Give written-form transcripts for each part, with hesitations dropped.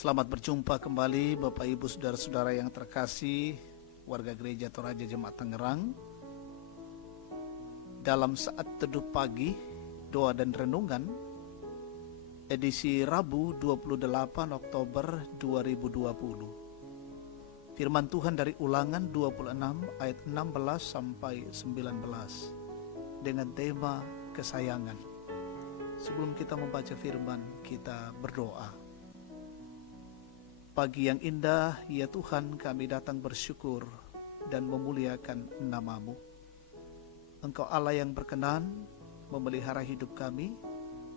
Selamat berjumpa kembali Bapak Ibu Saudara-saudara yang terkasih, warga Gereja Toraja Jemaat Tangerang. Dalam saat teduh pagi, doa dan renungan, edisi Rabu 28 Oktober 2020. Firman Tuhan dari Ulangan 26 ayat 16 sampai 19 dengan tema kesayangan. Sebelum kita membaca firman, kita berdoa. Pagi yang indah, ya Tuhan, kami datang bersyukur dan memuliakan nama-Mu. Engkau Allah yang berkenan memelihara hidup kami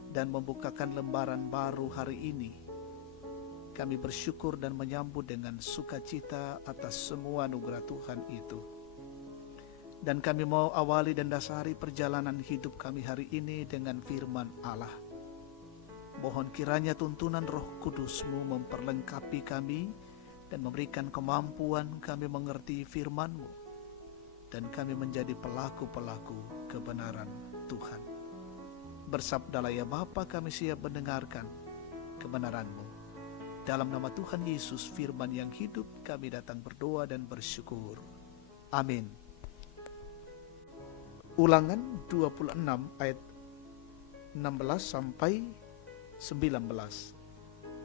dan membukakan lembaran baru hari ini. Kami bersyukur dan menyambut dengan sukacita atas semua anugerah Tuhan itu. Dan kami mau awali dan dasari perjalanan hidup kami hari ini dengan firman Allah. Mohon kiranya tuntunan Roh Kudus-Mu memperlengkapi kami dan memberikan kemampuan kami mengerti firman-Mu, dan kami menjadi pelaku-pelaku kebenaran Tuhan. Bersabdalah ya Bapa, kami siap mendengarkan kebenaran-Mu. Dalam nama Tuhan Yesus, firman yang hidup, kami datang berdoa dan bersyukur. Amin. Ulangan 26 ayat 16 sampai 19.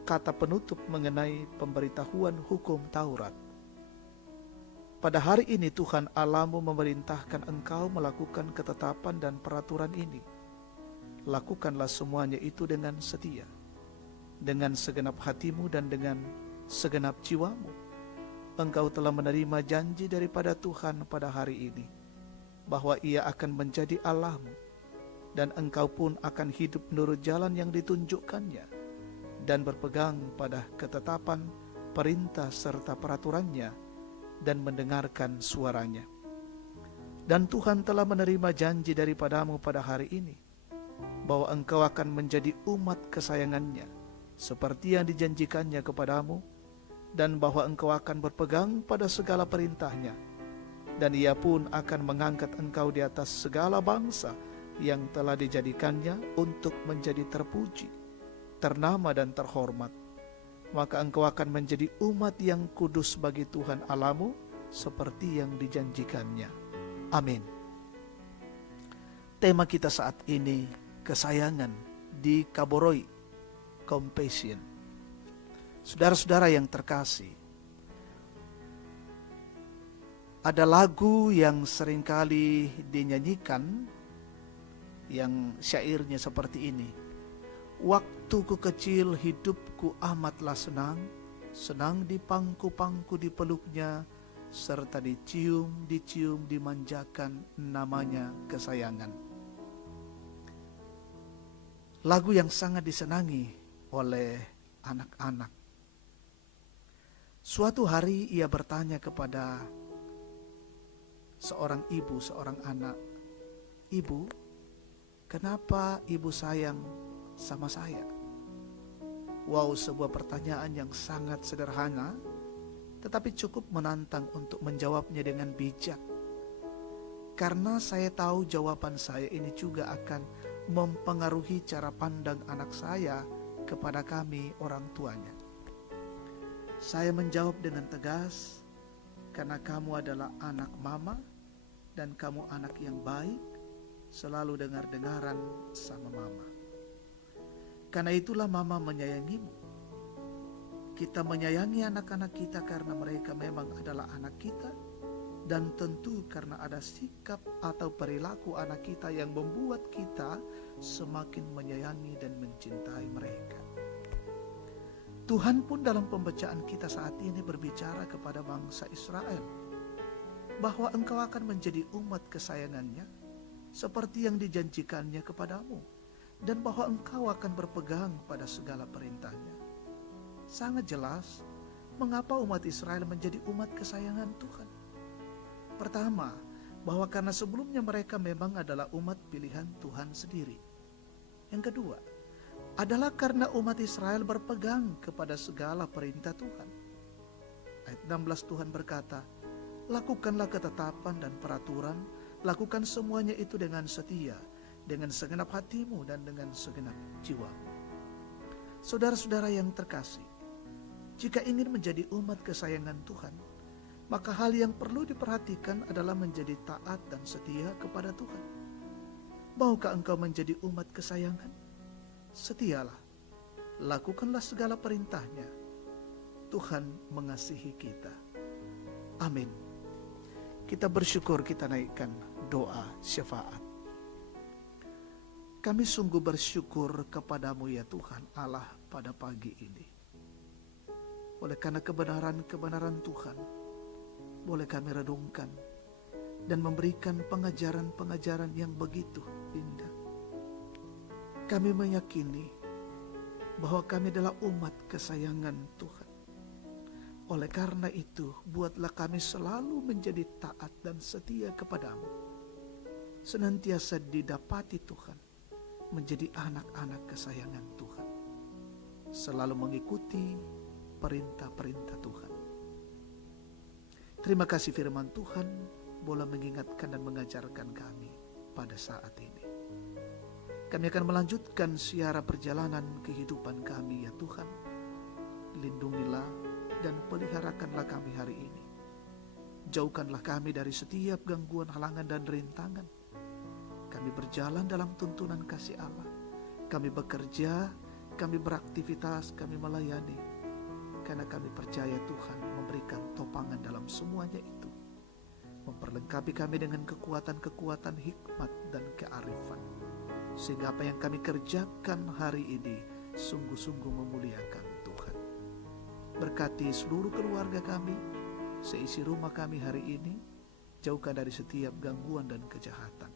Kata penutup mengenai pemberitahuan hukum Taurat. Pada hari ini Tuhan Allahmu memerintahkan engkau melakukan ketetapan dan peraturan ini. Lakukanlah semuanya itu dengan setia, dengan segenap hatimu dan dengan segenap jiwamu. Engkau telah menerima janji daripada Tuhan pada hari ini, bahwa Ia akan menjadi Allahmu, dan engkau pun akan hidup menurut jalan yang ditunjukkannya, dan berpegang pada ketetapan, perintah serta peraturannya, dan mendengarkan suaranya. Dan Tuhan telah menerima janji daripadamu pada hari ini, bahwa engkau akan menjadi umat kesayangannya, seperti yang dijanjikannya kepadamu, dan bahwa engkau akan berpegang pada segala perintahnya, dan Ia pun akan mengangkat engkau di atas segala bangsa yang telah dijadikannya untuk menjadi terpuji, ternama dan terhormat. Maka engkau akan menjadi umat yang kudus bagi Tuhan Allahmu, seperti yang dijanjikannya. Amin. Tema kita saat ini, kesayangan dikaboroi, compassion. Saudara-saudara yang terkasih, ada lagu yang seringkali dinyanyikan yang syairnya seperti ini. Waktuku kecil hidupku amatlah senang, senang dipangku-pangku dipeluknya, serta dicium, dimanjakan, namanya kesayangan. Lagu yang sangat disenangi oleh anak-anak. Suatu hari ia bertanya kepada seorang ibu, seorang anak, "Ibu, kenapa ibu sayang sama saya?" Wow, sebuah pertanyaan yang sangat sederhana, tetapi cukup menantang untuk menjawabnya dengan bijak. Karena saya tahu jawaban saya ini juga akan mempengaruhi cara pandang anak saya kepada kami orang tuanya. Saya menjawab dengan tegas, "Karena kamu adalah anak mama dan kamu anak yang baik, selalu dengar-dengaran sama mama. Karena itulah mama menyayangimu. Kita menyayangi anak-anak kita karena mereka memang adalah anak kita, dan tentu karena ada sikap atau perilaku anak kita yang membuat kita semakin menyayangi dan mencintai mereka." Tuhan pun dalam pembacaan kita saat ini berbicara kepada bangsa Israel, bahwa engkau akan menjadi umat kesayangannya, seperti yang dijanjikannya kepadamu, dan bahwa engkau akan berpegang pada segala perintahnya. Sangat jelas mengapa umat Israel menjadi umat kesayangan Tuhan. Pertama, bahwa karena sebelumnya mereka memang adalah umat pilihan Tuhan sendiri. Yang kedua, adalah karena umat Israel berpegang kepada segala perintah Tuhan. Ayat 16 Tuhan berkata, "Lakukanlah ketetapan dan peraturan, lakukan semuanya itu dengan setia, dengan segenap hatimu dan dengan segenap jiwamu." Saudara-saudara yang terkasih, Jika ingin menjadi umat kesayangan Tuhan, maka hal yang perlu diperhatikan adalah menjadi taat dan setia kepada Tuhan. Maukah engkau menjadi umat kesayangan? Setialah, lakukanlah segala perintahnya. Tuhan mengasihi kita. Amin. Kita bersyukur, kita naikkan doa syafaat. Kami sungguh bersyukur kepadamu ya Tuhan Allah pada pagi ini. Oleh karena kebenaran-kebenaran Tuhan, boleh kami renungkan dan memberikan pengajaran-pengajaran yang begitu indah. Kami meyakini bahwa kami adalah umat kesayangan Tuhan. Oleh karena itu, buatlah kami selalu menjadi taat dan setia kepadamu. Senantiasa didapati Tuhan, menjadi anak-anak kesayangan Tuhan. Selalu mengikuti perintah-perintah Tuhan. Terima kasih firman Tuhan boleh mengingatkan dan mengajarkan kami pada saat ini. Kami akan melanjutkan siara perjalanan kehidupan kami ya Tuhan. Lindungilah dan peliharakanlah kami hari ini. Jauhkanlah kami dari setiap gangguan, halangan dan rintangan. Kami berjalan dalam tuntunan kasih Allah. Kami bekerja, kami beraktivitas, kami melayani. Karena kami percaya Tuhan memberikan topangan dalam semuanya itu. Memperlengkapi kami dengan kekuatan-kekuatan hikmat dan kearifan. Sehingga apa yang kami kerjakan hari ini sungguh-sungguh memuliakan Tuhan. Berkati seluruh keluarga kami, seisi rumah kami hari ini, jauhkan dari setiap gangguan dan kejahatan.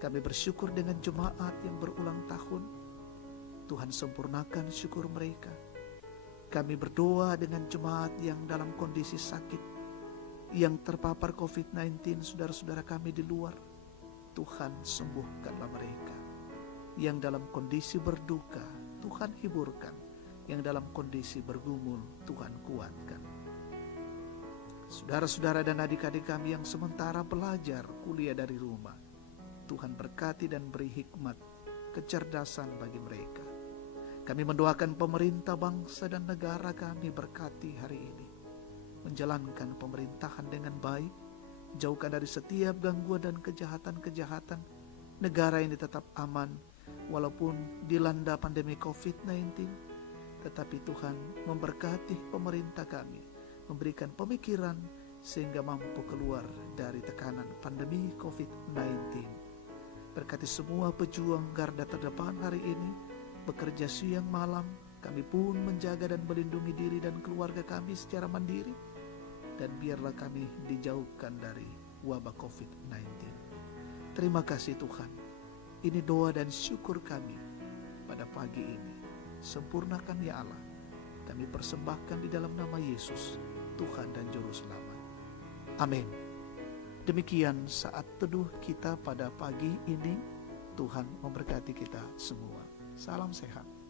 Kami bersyukur dengan jemaat yang berulang tahun. Tuhan sempurnakan syukur mereka. Kami berdoa dengan jemaat yang dalam kondisi sakit, yang terpapar COVID-19, saudara-saudara kami di luar. Tuhan sembuhkanlah mereka. Yang dalam kondisi berduka, Tuhan hiburkan. Yang dalam kondisi bergumul, Tuhan kuatkan. Saudara-saudara dan adik-adik kami yang sementara belajar kuliah dari rumah, Tuhan berkati dan beri hikmat, kecerdasan bagi mereka. Kami mendoakan pemerintah bangsa dan negara kami berkati hari ini. Menjalankan pemerintahan dengan baik, jauhkan dari setiap gangguan dan kejahatan-kejahatan. Negara ini tetap aman, walaupun dilanda pandemi COVID-19. Tetapi Tuhan memberkati pemerintah kami, memberikan pemikiran sehingga mampu keluar dari tekanan pandemi COVID-19. Berkati semua pejuang garda terdepan hari ini, bekerja siang malam, kami pun menjaga dan melindungi diri dan keluarga kami secara mandiri. Dan biarlah kami dijauhkan dari wabah COVID-19. Terima kasih Tuhan. Ini doa dan syukur kami pada pagi ini. Sempurnakan ya Allah. Kami persembahkan di dalam nama Yesus, Tuhan dan Juru Selamat. Amin. Demikian saat teduh kita pada pagi ini. Tuhan memberkati kita semua. Salam sehat.